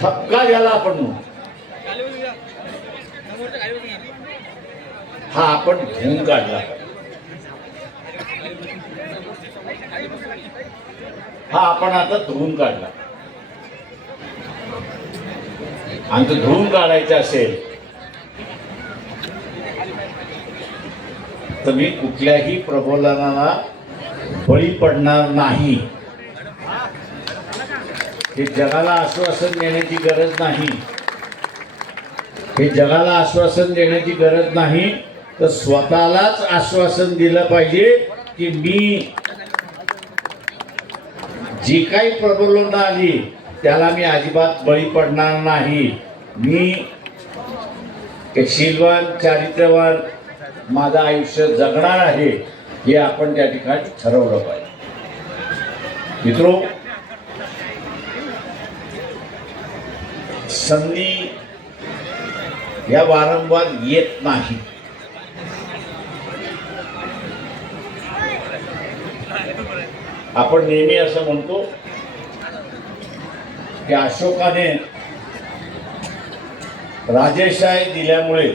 ठपका ज्याला आपण म्हणू, हा आपण धुवून काढला, हा आपण आता धुवून काढला. आणि तो धुवून काढायचा असेल तर मी कुठल्याही प्रबोधनाला बळी पडणार नाही. हे जगाला आश्वासन देण्याची गरज नाही, हे जगाला आश्वासन देण्याची गरज नाही, तर स्वतःलाच आश्वासन दिलं पाहिजे की मी जी काही प्रबोधनं आली त्याला मी अजिबात बळी पडणार नाही. मी एक शीलवान चारित्र्यवान माझं आयुष्य जगणार आहे, हे आपण त्या ठिकाणी ठरवलं पाहिजे. मित्रो, संधी या वारंवार येत नाही. आपण नेहमी असं म्हणतो की अशोकाने राजेशाही दिल्यामुळे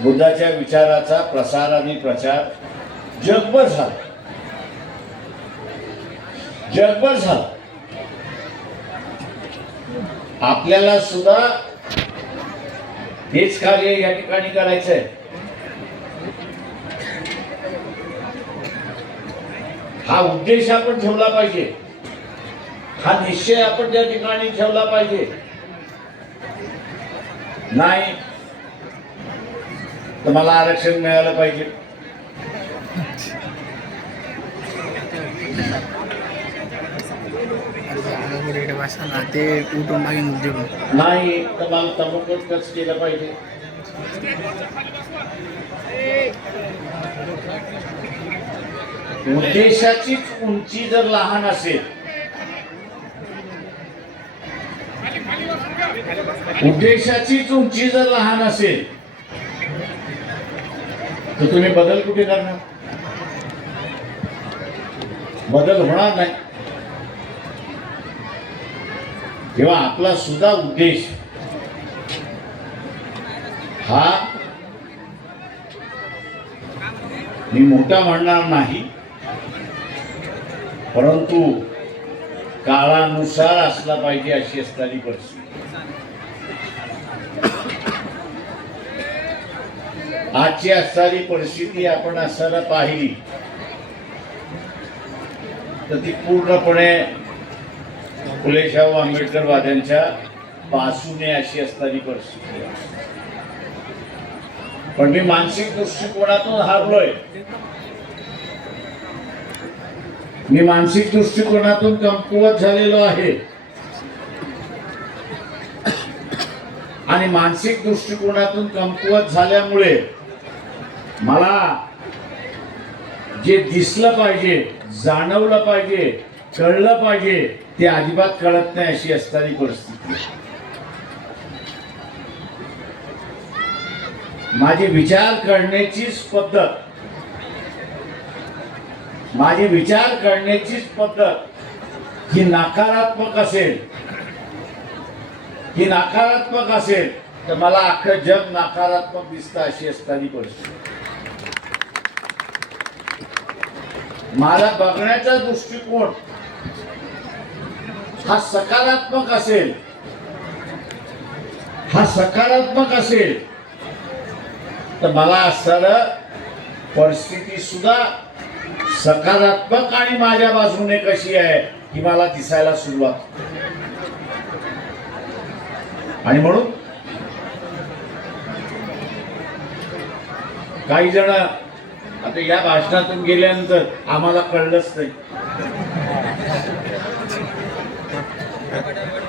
बुद्धाच्या विचाराचा प्रसार आणि प्रचार जगभर झाला, जगभर झाला. आपल्याला सुद्धा हेच कार्य या ठिकाणी करायचंय. हा उद्देश आपण ठेवला पाहिजे, हा निश्चय आपण त्या ठिकाणी ठेवला पाहिजे. नाही तर मला आरक्षण मिळालं पाहिजे, ते उठून मागेन नाही तर मला तमुकच खर्च केलं पाहिजे. उद्देशाचीच उंची जर लहान असेल, उद्देशाचीच उंची जर लहान असेल तर तुम्ही बदल कुठे करणार? बदल होणार नाही. तेव्हा आपला सुद्धा उद्देश हा मी मोठा म्हणणार नाही, परंतु काळानुसार असला पाहिजे अशी असणारी परिस्थिती. आजची असणारी परिस्थिती आपण असताना पाहिली तर ती पूर्णपणे फुलेशाहू आंबेडकरवाद्यांच्या बाजूने अशी असणारी परिस्थिती आहे. पण मी मानसिक दृष्टिकोनातून हारलोय, मी मानसिक दृष्टिकोनातून कमकुवत झालेलो आहे. आणि मानसिक दृष्टिकोनातून कमकुवत झाल्यामुळे मला जे दिसलं पाहिजे, जाणवलं पाहिजे, कळलं पाहिजे ते अजिबात कळत नाही अशी असणारी परिस्थिती. माझी विचार करण्याचीच पद्धत, माझी विचार करण्याचीच पद्धत ही नकारात्मक असेल, ही नकारात्मक असेल तर मला अख्खं जग नकारात्मक दिसतं अशी असणारी परिस्थिती. मला बघण्याचा दृष्टिकोन हा सकारात्मक असेल, हा सकारात्मक असेल तर मला असणारं परिस्थिती सुद्धा सकारात्मक आणि माझ्या बाजूने कशी आहे ही मला दिसायला सुरुवात. आणि म्हणून काही जण आता या भाषणातून गेल्यानंतर आम्हाला कळलंच नाही,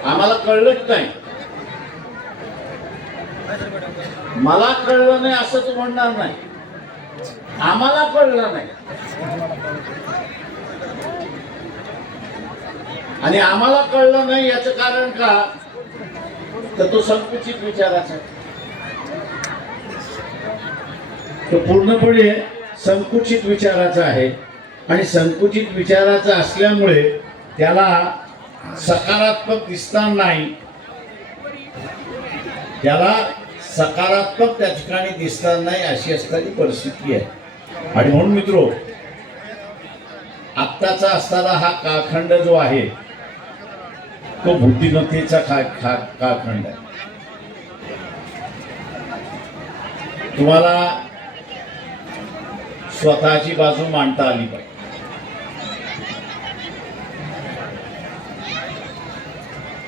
आम्हाला कळलंच नाही, मला कळलं नाही असं तू म्हणणार नाही, आम्हाला कळलं नाही. आणि आम्हाला कळलं नाही याचं कारण का तर तो संकुचित विचाराचा आहे, तो पूर्णपणे संकुचित विचाराचा आहे. आणि संकुचित विचाराचा असल्यामुळे त्याला सकारात्मक दिसणार नाही, त्याला सकारात्मक त्या ठिकाणी दिसणार नाही, अशी असणारी परिस्थिती आहे. आणि म्हणून मित्रो, आत्ताचा असणारा हा कालखंड जो आहे तो बुद्धिमत्तेचा कालखंड आहे. तुम्हाला स्वतःची बाजू मांडता आली पाहिजे.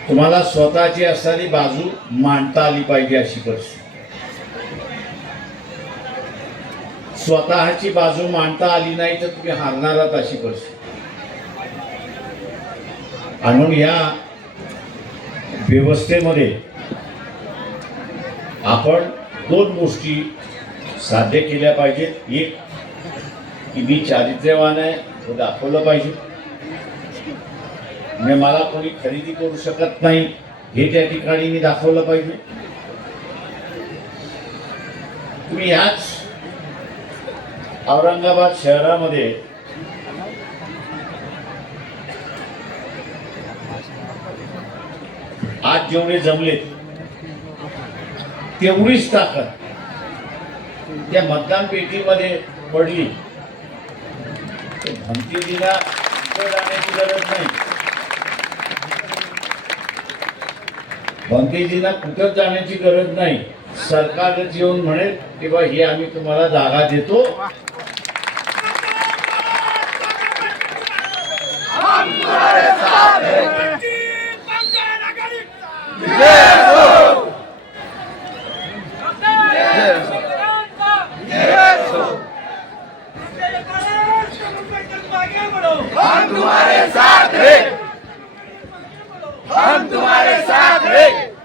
तुम्हाला स्वतःची असणारी बाजू मांडता आली पाहिजे अशी परिस्थिती. स्वतःची बाजू मांडता आली नाही तर तुम्ही हारणार आहात अशी परिस्थिती. आणि म्हणून या व्यवस्थेमध्ये आपण दोन गोष्टी साध्य केल्या पाहिजेत. एक की मी चारित्र्यवान आहे हे दाखवलं पाहिजे, म्हणजे मला कोणी खरेदी करू शकत नाही हे त्या ठिकाणी मी दाखवलं पाहिजे. तुम्ही याच औरंगाबाद शहरामध्ये आज जेवढे जमलेत तेवढीच ताकद त्या मतदान पेटीमध्ये पडली. भंतीजीला कुठं जाण्याची गरज नाही, भंतीजीला कुठंच जाण्याची गरज नाही. सरकारच येऊन म्हणेल की बा हे आम्ही तुम्हाला जागा देतो,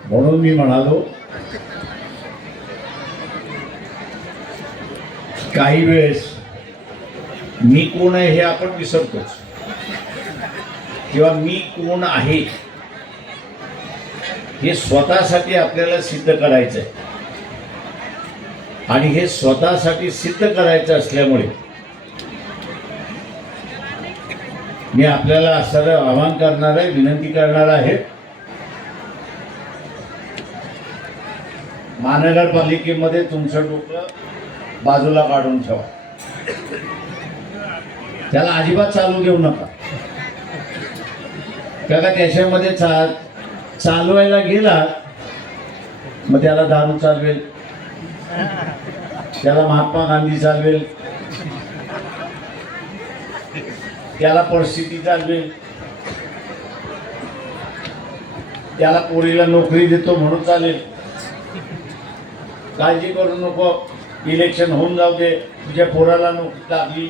म्हणून मी म्हणालो काही वेळेस मी कोण आहे हे आपण विसरतोच, किंवा मी कोण आहे हे स्वतःसाठी आपल्याला सिद्ध करायचं आहे. आणि हे स्वतःसाठी सिद्ध करायचं असल्यामुळे मी आपल्याला असं आवाहन करणार आहे, विनंती करणार आहे, महानगरपालिकेमध्ये तुमचं डोकं बाजूला काढून ठेवा. त्याला अजिबात चालू देऊ नका. का त्याच्यामध्ये चालवायला गेला मग त्याला दारू चालवेल, त्याला महात्मा गांधी चालवेल, त्याला परिस्थिती चालवेल, त्याला पोरीला नोकरी देतो म्हणून चालेल. काळजी करू नको, इलेक्शन होऊन जाऊ दे, तुझ्या पोराला नोकरी लागली,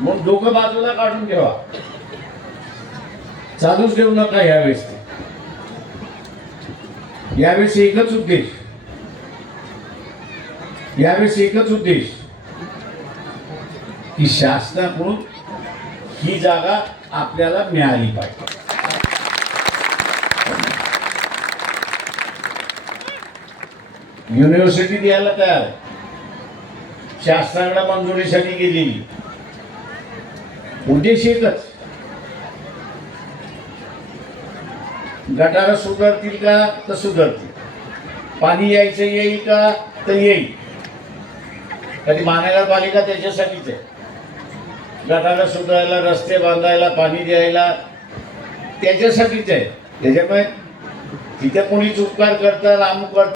मग डोकं बाजूला काढून ठेवा. चालूच देऊ नका यावेळेस. यावेळेस एकच उद्देश, यावेळेस एकच उद्देश की शासनाकडून ही जागा आपल्याला मिळाली पाहिजे. युनिव्हर्सिटी द्यायला तयार आहे, शासनाकडे मंजुरीसाठी गेलेली. उद्देश एकच, गटारं सुधारतील का तर सुधारतील, पाणी यायचं येईल का तर येईल. कधी महानगरपालिका त्याच्यासाठीच आहे, गटारं सुधारायला, रस्ते बांधायला, पाणी द्यायला त्याच्यासाठीच आहे. त्याच्यामुळे तिथे कोणी उपकार करतात, अमुक करतात